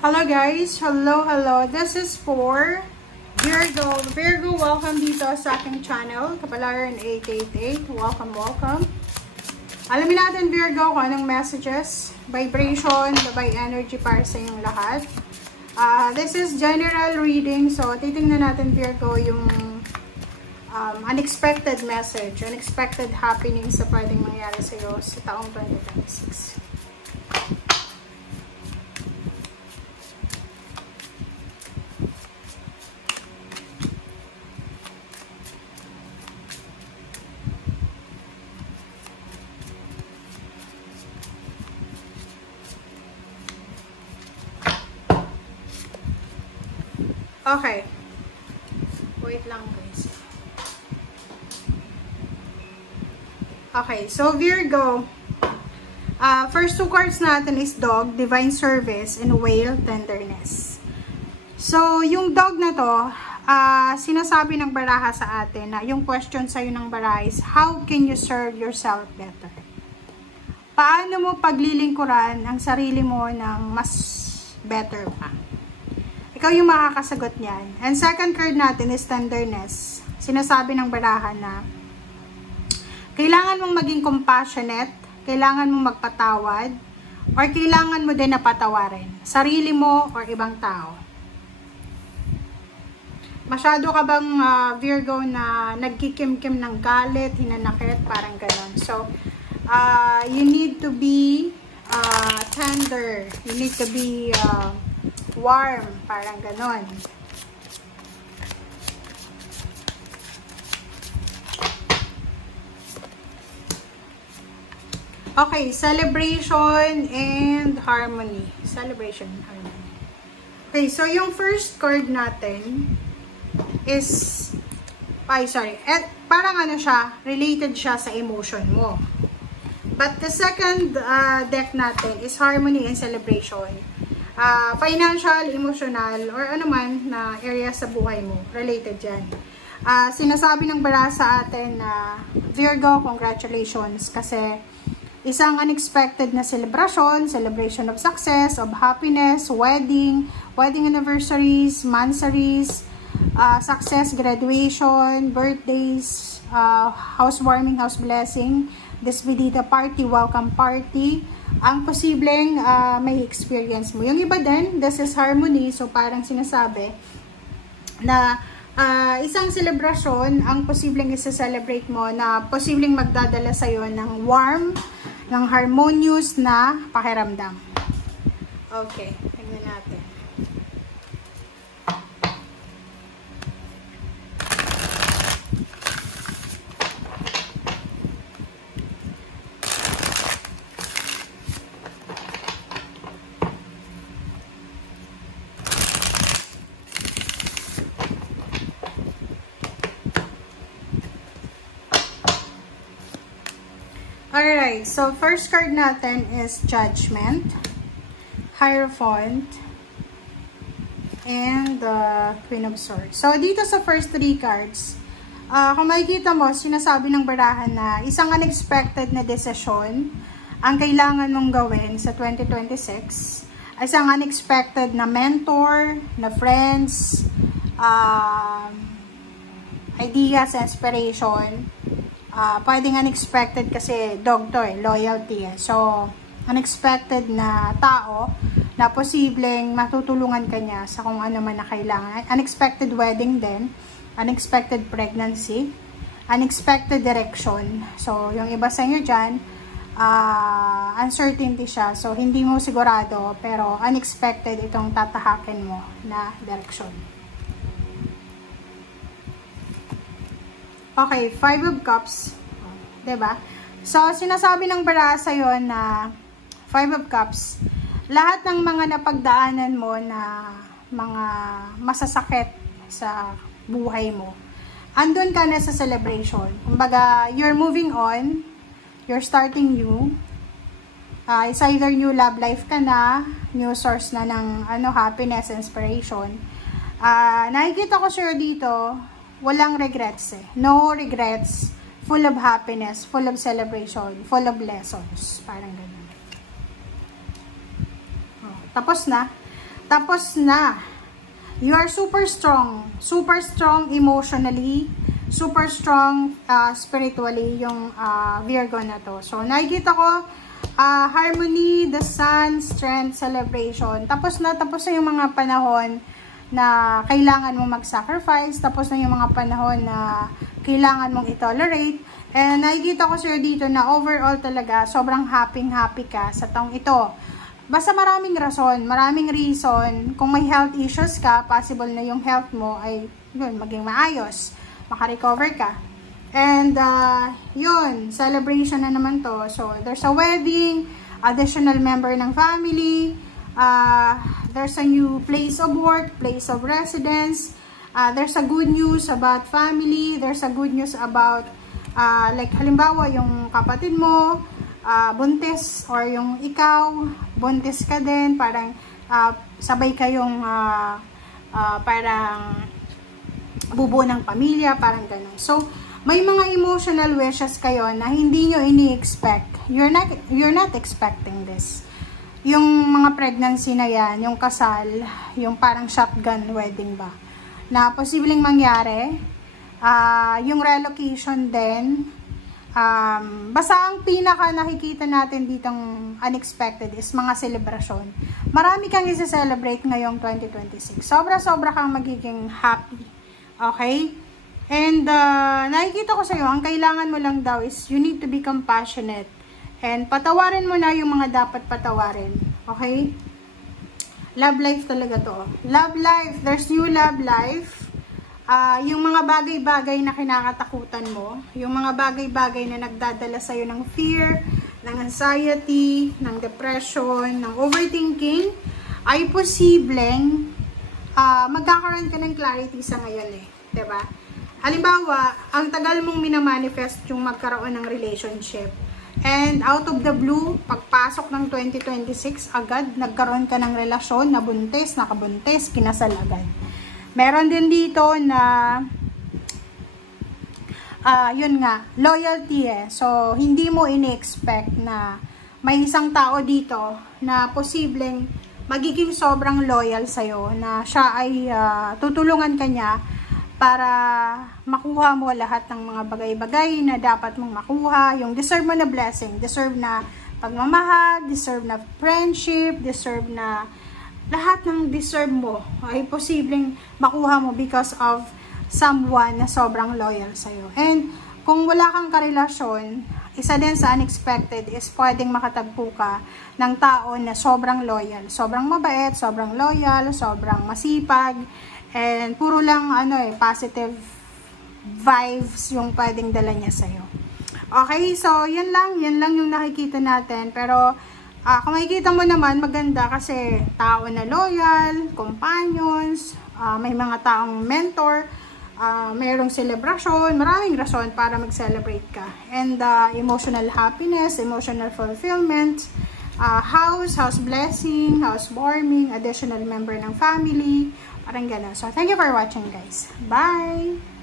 Hello guys! Hello! This is for Virgo. Virgo, welcome dito sa aking channel, Kapalaran 888. Welcome! Alamin natin Virgo kung anong messages, vibration, by energy para sa inyong lahat. This is general reading, so titingnan natin Virgo yung unexpected message, unexpected happenings sa pwedeng mangyari sa iyo sa taong 2026. Okay. Wait lang guys. Okay, so Virgo. First two cards natin is dog, divine service, and whale, tenderness. So, yung dog na to, sinasabi ng baraha sa atin na yung question sa'yo ng baraha is, how can you serve yourself better? Paano mo paglilingkuran ang sarili mo ng mas better pa? Ikaw yung makakasagot niyan. And second card natin is tenderness. Sinasabi ng baraha na kailangan mong maging compassionate, kailangan mong magpatawad, or kailangan mo din na patawarin sarili mo or ibang tao. Masyado ka bang Virgo na nagkikimkim ng galit, hinanakit, parang ganon. So, you need to be tender. You need to be warm, parang ganon. Okay, celebration and harmony. Celebration and harmony. Okay, so yung first card natin is, parang ano siya, related siya sa emotion mo. But the second deck natin is harmony and celebration. Financial, emotional, or ano man na area sa buhay mo, related dyan. Sinasabi ng baraha sa atin na Virgo, congratulations, kasi isang unexpected na celebration of success, of happiness, wedding anniversaries, mansaries, success, graduation, birthdays, housewarming, house blessing, despedida party, welcome party, ang posibleng may experience mo. Yung iba din, this is harmony, so parang sinasabi na isang celebration, ang posibleng isa-celebrate mo na posibleng magdadala sa'yo ng warm, ng harmonious na pakiramdam. Okay, tingnan natin. Alright, so first card natin is Judgment, Hierophant, and the Queen of Swords. So, dito sa first three cards, kung makikita mo, sinasabi ng barahan na isang unexpected na desisyon ang kailangan mong gawin sa 2026. Isang unexpected na mentor, na friends, ideas, inspiration. Pwedeng unexpected kasi dog to loyalty So, unexpected na tao na posibleng matutulungan ka niya sa kung ano man na kailangan. Unexpected wedding din, unexpected pregnancy, unexpected direction. So, yung iba sa inyo dyan, uncertainty siya. So, hindi mo sigurado, pero unexpected itong tatahakin mo na direction. Okay, Five of Cups. Diba? So, sinasabi ng baraha sa'yo na Five of Cups, lahat ng mga napagdaanan mo na mga masasakit sa buhay mo, andun ka na sa celebration. Kumbaga, you're moving on, you're starting new. It's either new love life ka na, new source na ng happiness, inspiration. Nakikita ko sure dito, walang regrets No regrets. Full of happiness, full of celebration, full of lessons. Parang ganun. Tapos na. Tapos na. You are super strong emotionally, super strong spiritually yung Virgo na to. So, nakikita ko, harmony, the sun, strength, celebration. Tapos na yung mga panahon na kailangan mo mag-sacrifice. Tapos na yung mga panahon na kailangan mong i-tolerate. And nakikita ko sa'yo dito na overall talaga, sobrang happy ka sa taong ito. Basta maraming reason. Kung may health issues ka, possible na yung health mo ay yun, maging maayos. Makarecover ka. And yun, celebration na naman to. So, there's a wedding, additional member ng family, there's a new place of work, place of residence, there's a good news about family, there's a good news about, like halimbawa, yung kapatid mo, buntis, or yung ikaw, buntis ka din, parang sabay kayong parang bubuo ng pamilya, parang ganun. So, may mga emotional wishes kayo na hindi nyo ini-expect. You're not expecting this. Yung mga pregnancy na yan, yung kasal, yung parang shotgun wedding ba, na posibleng mangyari, yung relocation din, basta ang pinaka nakikita natin ditong unexpected is mga celebration. Marami kang isa-celebrate ngayong 2026. Sobra-sobra kang magiging happy. Okay? And nakikita ko sa'yo, ang kailangan mo lang daw is you need to be compassionate. And patawarin mo na yung mga dapat patawarin. Okay? Love life talaga to. Love life. There's new love life. Yung mga bagay-bagay na kinakatakutan mo, yung mga bagay-bagay na nagdadala sa'yo ng fear, ng anxiety, ng depression, ng overthinking, ay posibleng magkakaroon ka ng clarity sa ngayon eh. Diba? Halimbawa, ang tagal mong minamanifest yung magkaroon ng relationship. And out of the blue, pagpasok ng 2026, agad nagkaroon ka ng relasyon, nabuntis, nakabuntis, kinasal agad. Meron din dito na, yun nga, loyalty eh. So, hindi mo ini-expect na may isang tao dito na posibleng magiging sobrang loyal sa'yo, na siya ay tutulungan ka niya para makuha mo lahat ng mga bagay-bagay na dapat mong makuha. Yung deserve mo na blessing, deserve na pagmamahal, deserve na friendship, deserve na lahat ng deserve mo ay posibleng makuha mo because of someone na sobrang loyal sa'yo. And kung wala kang karelasyon, isa din sa unexpected is pwedeng makatagpo ka ng tao na sobrang loyal. Sobrang mabait, sobrang loyal, sobrang masipag, and puro lang positive vibes yung pwedeng dala niya sa'yo. Okay, so yan lang yung nakikita natin. Pero kung makikita mo naman, maganda kasi tao na loyal, companions, may mga taong mentor, mayroong celebration, maraming rason para mag-celebrate ka. And emotional happiness, emotional fulfillment, house blessing, house warming, additional member ng family, parang gano'n. So, thank you for watching guys. Bye!